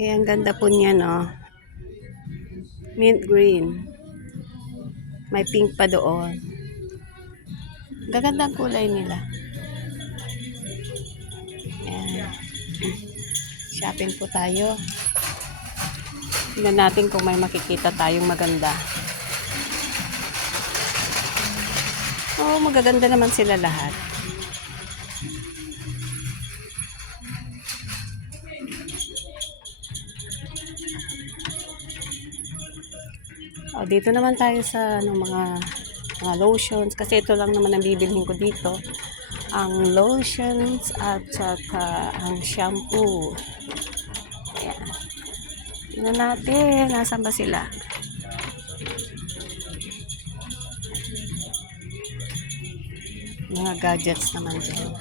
Eh, ang ganda po niya, no? Mint green. May pink pa doon. Gaganda ang kulay nila. Ayan. Shopping po tayo. Tingnan natin kung may makikita tayong maganda. Oo, magaganda naman sila lahat. O, dito naman tayo sa mga lotions. Kasi ito lang naman ang bibilhin ko dito. Ang lotions at saka ang shampoo. Ayan. Tingnan natin. Nasaan ba sila? Mga gadgets naman dyan.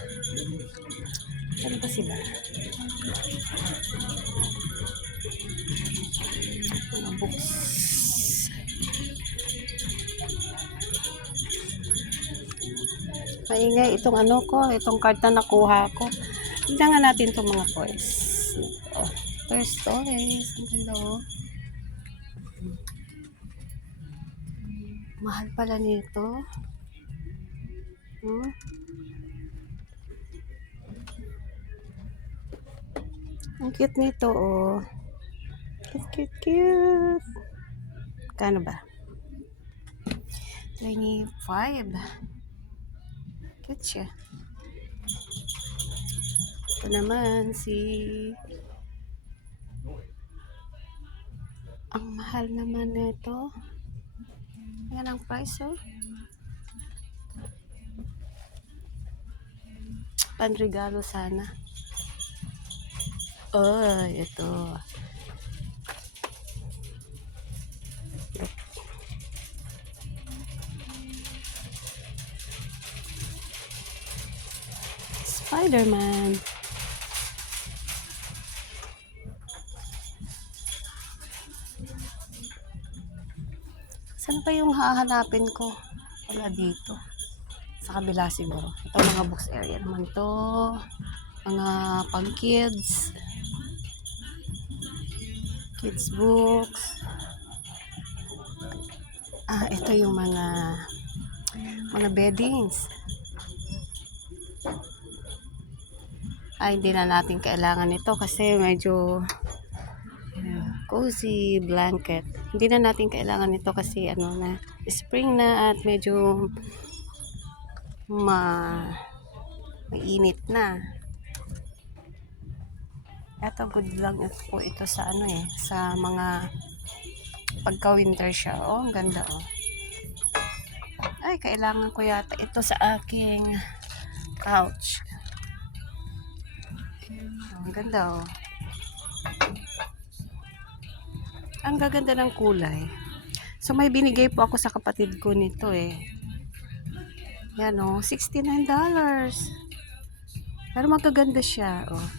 Saan ba sila? Mga books. Maingay itong ano ko, itong card na nakuha ko. Tignan nga natin itong mga toys. Oh, first toys. Ang ganda oh. Mahal pala nito. Hmm? Ang cute nito oh. Cute. Kano ba? 25. Cute siya. Ito naman si... Ang mahal naman nito. Yan ang price oh. Panregalo sana. Oh, ito. Spider-Man. Saan pa yung hahanapin ko? Wala dito. Sa kabila siguro. Ito mga books area naman to. Mga pang kids. Kids books. Ah, ito yung mga beddings. Ay, hindi na natin kailangan ito kasi medyo cozy blanket. Hindi na natin kailangan ito kasi ano na, spring na at medyo mainit na. Ito good lang po ito sa ano sa mga pagka-winter siya. Oh, ang ganda oh. Ay, kailangan ko yata ito sa aking couch. Oh, ang ganda oh. Ang gaganda ng kulay. So, may binigay po ako sa kapatid ko nito eh. Yan oh, $69. Pero magaganda siya oh.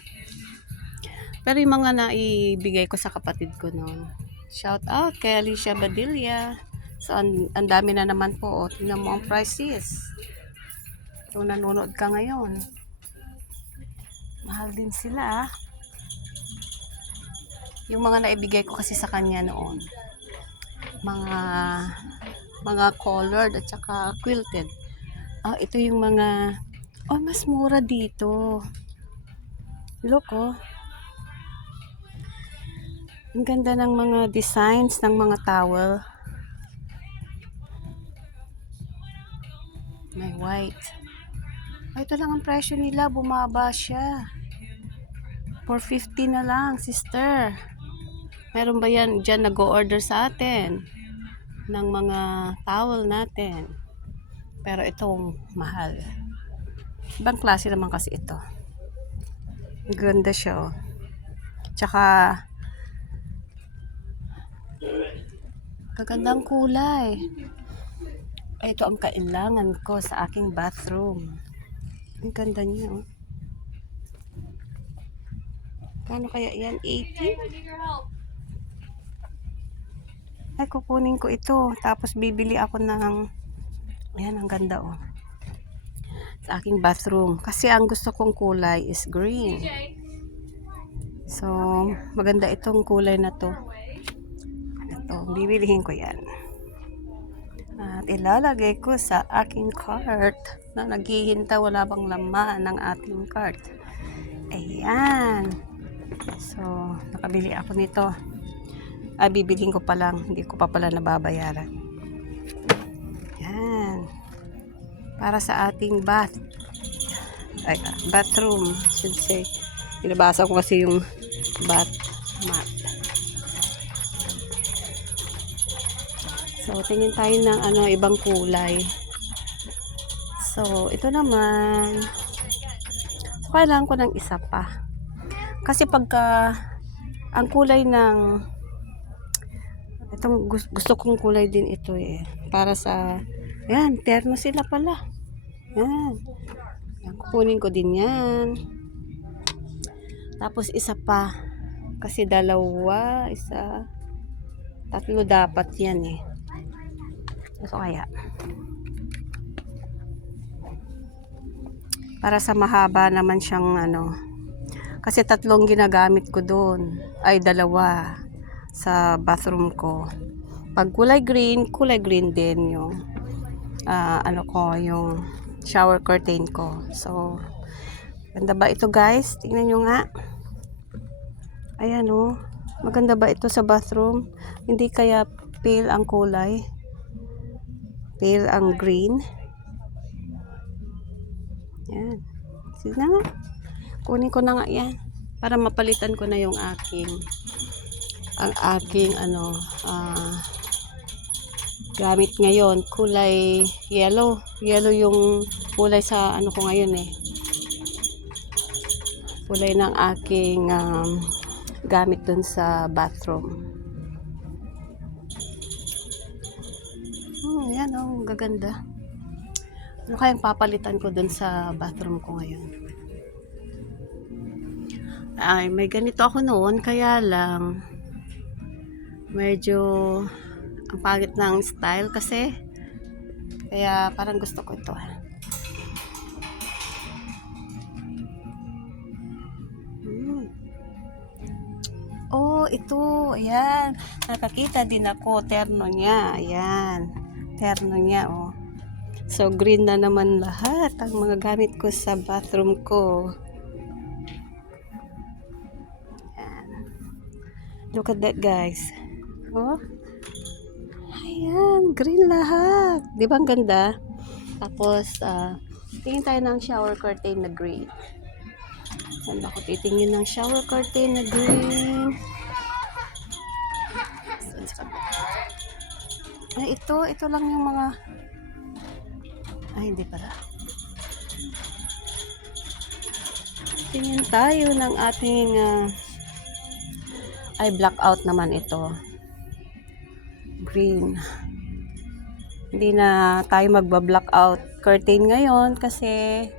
Pero yung mga naibigay ko sa kapatid ko noon. Shout out kay Alicia Badilla. So, ang dami na naman po. Oh. Tingnan mo ang prices. Kung nanonood ka ngayon. Mahal din sila. Yung mga naibigay ko kasi sa kanya noon. Mga colored at saka quilted. Ah, ito yung mga... Oh, mas mura dito. Look, oh. Ang ganda ng mga designs ng mga towel. May white. Oh, ito lang ang presyo nila. Bumaba siya. 450 na lang, sister. Meron ba yan dyan nag-o-order sa atin ng mga towel natin? Pero itong mahal. Ibang klase naman kasi ito. Ganda siya oh. Tsaka kagandang kulay. Ito ang kailangan ko sa aking bathroom. Ang ganda niya oh. Kano kaya yan? 80? Ay, kukunin ko ito. Tapos bibili ako ng... Ayan, ang ganda oh. Sa aking bathroom. Kasi ang gusto kong kulay is green. So, maganda itong kulay na to. Ito, bibilihin ko yan. At ilalagay ko sa aking cart na naghihinta, wala bang laman ng ating cart. Ayan. So, nakabili ako nito. Bibilihin ko pa lang. Hindi ko pa pala nababayaran. Ayan. Para sa ating bathroom, should say. Binabasa ko kasi yung bath mat. So, tingin tayo ng ibang kulay. So, ito naman. So, kailangan ko ng isa pa. Kasi pagka ang kulay ng itong gusto kong kulay din ito eh. Para sa ayan, terno sila pala. Ayan. Kukunin ko din yan. Tapos isa pa. Kasi dalawa, isa, tatlo dapat yan eh. So kaya. Para sa mahaba naman siyang kasi tatlong ginagamit ko doon. Ay dalawa sa bathroom ko. Pag kulay green din yung yung shower curtain ko. So, ganda ba ito guys? Tingnan nyo nga. Ayan oh. Maganda ba ito sa bathroom? Hindi kaya pale ang kulay? Pale ang green? Ayan. Sige na nga. Kunin ko na nga yan. Para mapalitan ko na yung aking gamit ngayon. Kulay yellow. Yellow yung kulay sa ko ngayon eh. Kulay ng aking gamit dun sa bathroom. Yan oh, gaganda. Ano kayang papalitan ko dun sa bathroom ko ngayon? Ay, may ganito ako noon, kaya lang medyo ang pangit ng style kasi. Kaya parang gusto ko ito. Oh, ito. Ayan. Nakakita din ako. Terno niya. Ayan. Terno niya, oh. So, green na naman lahat ang mga gamit ko sa bathroom ko. Ayan. Look at that, guys. Oh. Ayan. Green lahat. Di ba ang ganda? Tapos, tingin tayo ng shower curtain na green. Saan ba ako titingin ng shower curtain na green? Ay, ito lang yung mga hindi pala. Tingin tayo ng ating blackout naman ito. Green. Hindi na tayo magba-blackout curtain ngayon kasi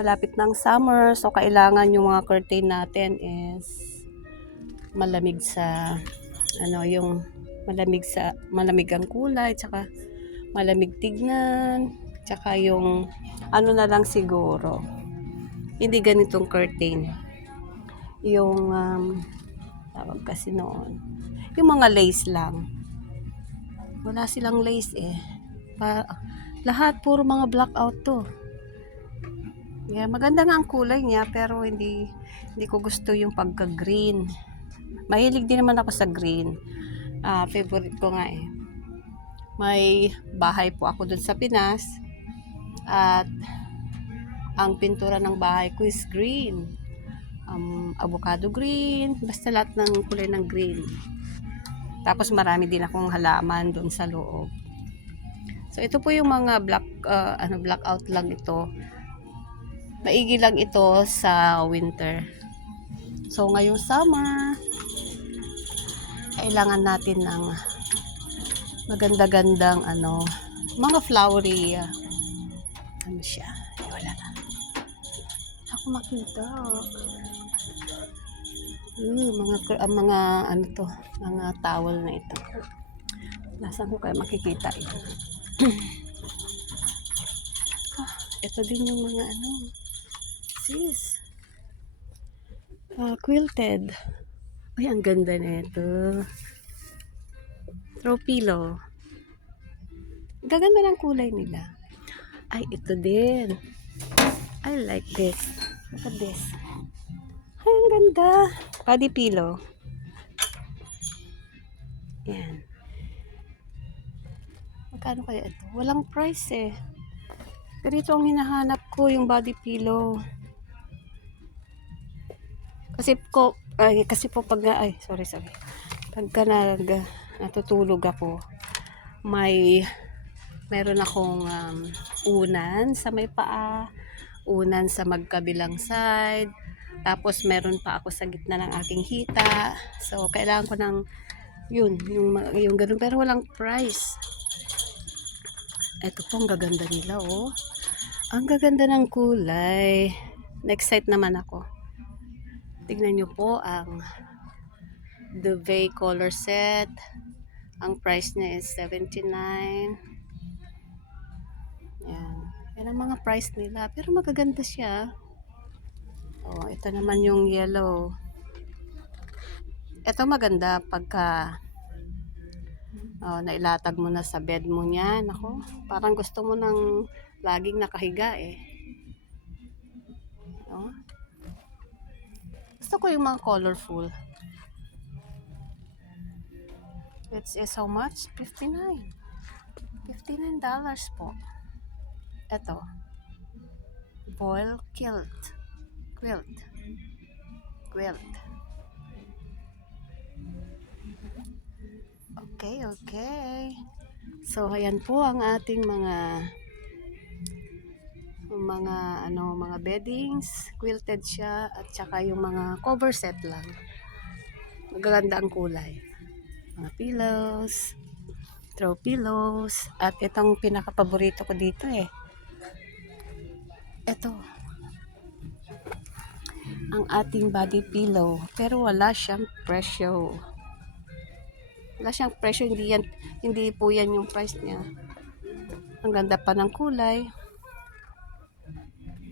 malapit ng summer, so kailangan yung mga curtain natin is malamig sa yung malamig ang kulay, tsaka malamig tignan, tsaka yung na lang siguro, hindi ganitong curtain, yung tawag kasi noon, yung mga lace lang. Wala silang lace eh. Lahat puro mga blackout to. Yeah, maganda nga ang kulay niya, pero hindi ko gusto yung pagka-green. Mahilig din naman ako sa green. Favorite ko nga eh. May bahay po ako dun sa Pinas. At ang pintura ng bahay ko is green. Avocado green. Basta lahat ng kulay ng green. Tapos marami din akong halaman dun sa loob. So ito po yung mga blackout lang ito. Maigi lang ito sa winter. So, ngayong summer, kailangan natin ng maganda-gandang mga flowery siya. Ay, wala na. Ako makita. Mga towel na ito. Nasaan ko kayo makikita ito? Ito din yung mga sis. Quilted. Ay, ang ganda nito. Throw pillow. Gaganda ng kulay nila. Ay, ito din. I like this. Look at this. Ay, ang ganda. Body pillow. Yan. Magkano kaya ito? Walang price eh. Ganito ang hinahanap ko, yung body pillow. Kasi po pag sorry. Pagka natutulog ako, meron akong unan sa may paa, unan sa magkabilang side, tapos meron pa ako sa gitna ng aking hita. So kailangan ko ng yung ganun, pero walang price. Ito po, ang gaganda nila, oh. Ang gaganda ng kulay. Na-excite naman ako. Tignan nyo po ang Duvet color set. Ang price niya is $79. Yan. Yan ang mga price nila. Pero magaganda siya. Oh, ito naman yung yellow. Ito maganda pagka nailatag mo na sa bed mo niyan. Ako, parang gusto mo nang laging nakahiga eh. Oh. Gusto ko yung mga colorful. It is how much? $59 po. Ito. Voile quilt. Okay. So, ayan po ang ating mga beddings. Quilted siya at saka yung mga cover set lang. Magaganda ang kulay. Mga pillows, throw pillows, at itong pinaka-paborito ko dito eh. Ito. Ang ating body pillow, pero wala siyang presyo. Hindi po yan yung price niya. Ang ganda pa ng kulay.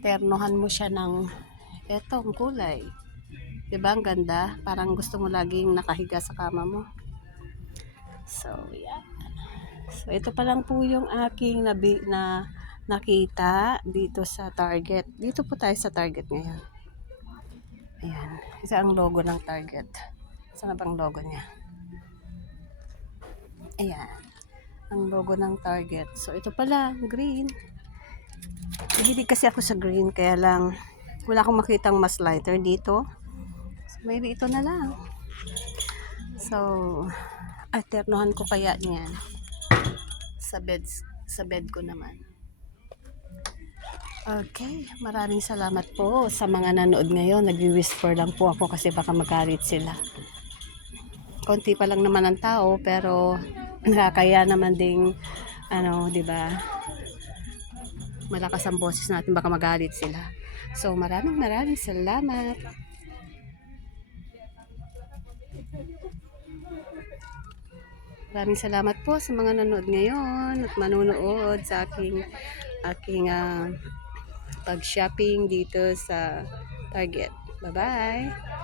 Ternohan mo siya ng etong kulay. Diba ang ganda? Parang gusto mo laging nakahiga sa kama mo. So, yeah. So, ito pa lang po yung aking nakita dito sa Target. Dito po tayo sa Target ngayon. Ayan. Isa ang logo ng Target. Saan na bang logo niya? Ayan. Ang logo ng Target. So, ito pala, green. Hihilig kasi ako sa green, kaya lang wala akong makitang mas lighter dito. So, may ito na lang. So, alternohan ko kaya niyan sa bed ko naman. Okay, maraming salamat po sa mga nanood ngayon. Nagwi-whisper lang po ako kasi baka magalit sila. Konti pa lang naman ang tao, pero nakakaya naman ding di ba? Malakas ang boses natin, baka magalit sila. So, maraming salamat. Maraming salamat po sa mga nanood ngayon at manunood sa aking pag-shopping dito sa Target. Bye-bye!